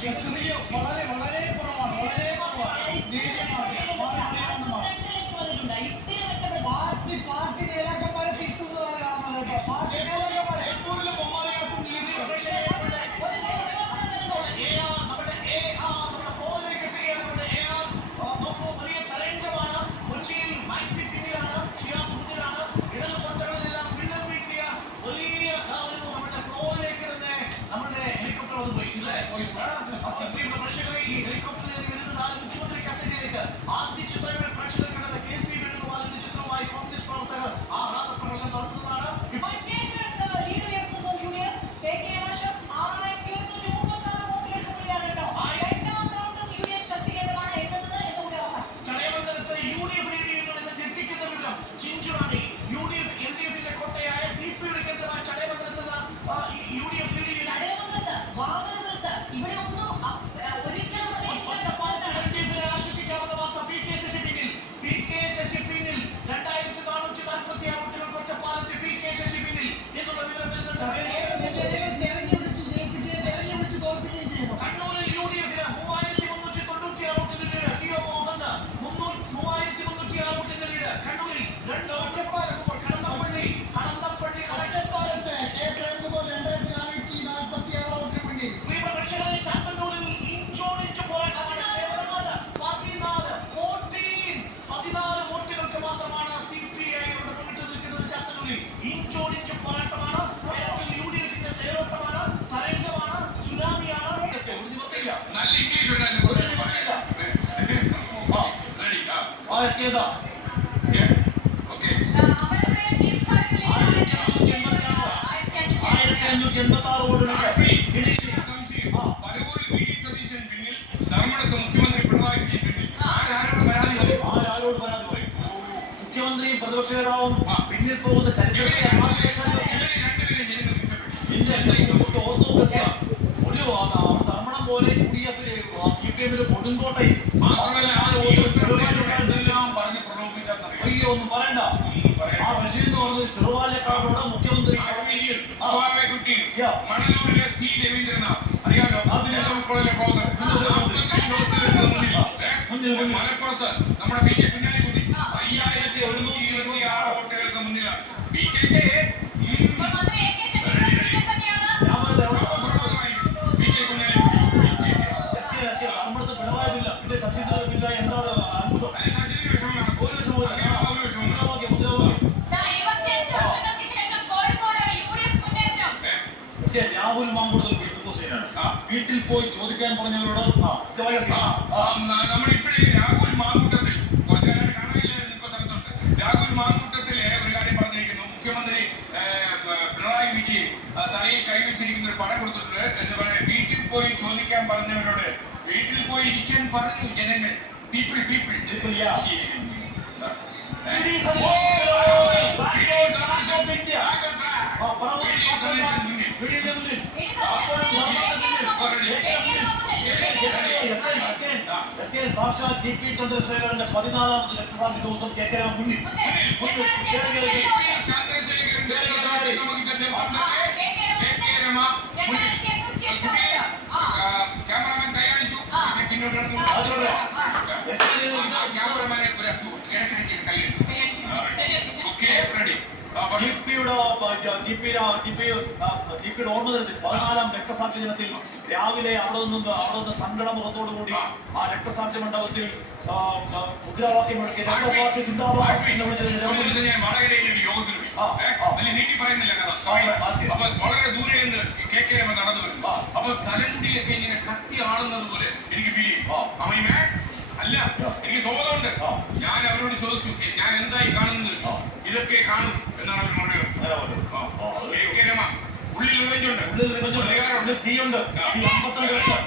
ചെറിയ വളരെ വളരെ കുറവാണ്, വളരെ കുറവാണ്. പാർട്ടി നേതാക്കന്മാരെ തിരുത്തുന്നതാണ് കാണുന്നത് കേട്ടോ. പാർട്ടി നേതാക്കന്മാരെ എപ്പോഴും ബൊമ്മാലിയാസും വലിയ തരംഗമാണ്. കൊച്ചിയിൽ മാക്സി പിന്നിലാണ്, ഷിയാസ് മുന്നിലാണ്. ഇടത് കോട്ടകളിലെല്ലാം വിള്ളൽ വീഴ്ത്തിയ വലിയ നമ്മുടെ ഫ്ലോയിലേക്ക് തന്നെ നമ്മുടെ ഹെലികോപ്റ്റർ വന്ന് പോയി ഇല്ലേ? പ്രിയപ്പെട്ട പ്രേക്ഷകരെ, ഈ ഹെലികോപ്റ്ററിൽ വരുന്നതാണ് മുഖ്യമന്ത്രി കസേരയിലേക്ക്. ആദ്യ ചിത്രങ്ങൾ പ്രേക്ഷകർ കണ്ടത് KC വേണുഗോപാലിന്റെ ചിത്രവുമായി കോൺഗ്രസ് പ്രവർത്തകർ ആഹ്ലാദപ്രകടനം നടത്തുന്നതാണ്. മുഖ്യമന്ത്രിയും പ്രതിപക്ഷ നേതാവും പിന്നിൽ പോകുന്ന തർമ്മണം പോലെ UDF CPM കൊടുങ്കോട്ടയിൽ ഒന്നും പറയണ്ട. ആ ബഷീർ എന്ന് പറഞ്ഞത് ചെറുവാലക്കാടോട് മുഖ്യമന്ത്രി മണലൂരിലെ C. രവീന്ദ്രനാഥ് അറിയാലോ, മലപ്പുറത്ത് നമ്മുടെ PK കുഞ്ഞാലിക്കുട്ടി 5126 വോട്ടുകൾക്ക് മുന്നിലാണ്. രാഹുൽ മാങ്കൂട്ടത്തിൽ വീട്ടിൽ പോയി ചോദിക്കാൻ പറഞ്ഞവരോട് നമ്മളിപ്പോഴേ രാഹുൽ മാങ്കൂട്ടത്തിൽ രാഹുൽ മാങ്കൂട്ടത്തിലെ ഒരു കാര്യം പറഞ്ഞിരിക്കുന്നു. മുഖ്യമന്ത്രി പിണറായി വിജയൻ തലയിൽ കൈവച്ചിരിക്കുന്ന ഒരു പടം കൊടുത്തിട്ടുണ്ട് എന്ന് പറയാൻ. വീട്ടിൽ പോയി ചോദിക്കാൻ പറഞ്ഞവരോട് വീട്ടിൽ പോയി ഇരിക്കാൻ പറഞ്ഞു ജനങ്ങൾ. പീപ്പിൾ സാക്ഷാൽ TP ചന്ദ്രശേഖരന്റെ 14ാമത് രക്തസാക്ഷി ദിവസം കേരള മുന്നിൽ ക്യാമറമാൻ കൈയാണിച്ചു. ക്യാമറമാനെ ജിപിയുടെ ഓർമ്മ ദിനത്തിൽ 14ാം രക്തസാക്ഷി ദിനത്തിൽ രാവിലെ അവിടെ നിന്ന് സങ്കടമുഖത്തോടു കൂടി ആ രക്തസാക്ഷി മണ്ഡപത്തിൽ മുദ്രാവാക്യം മുഴക്കി രക്തസാക്ഷി ചിന്താവാക്യം വളരെ ദൂരെ നിന്ന് KK രമ നടന്നു വരും. അപ്പൊ തലമുടിയൊക്കെ ഇങ്ങനെ കത്തി ആളുന്നത് പോലെ എനിക്ക് ഫീൽ ചെയ്യും. അല്ല, എനിക്ക് തോന്നുന്നുണ്ട്. ഞാൻ അവരോട് ചോദിച്ചു, ഞാൻ എന്തായി കാണുന്നത്? ഇതൊക്കെ കാണും എന്നാണ് അവർ മറുപടി. KK രമ ഉള്ളിൽ റിവെഞ്ചുണ്ട്, തീയുണ്ട്. 52 വർഷം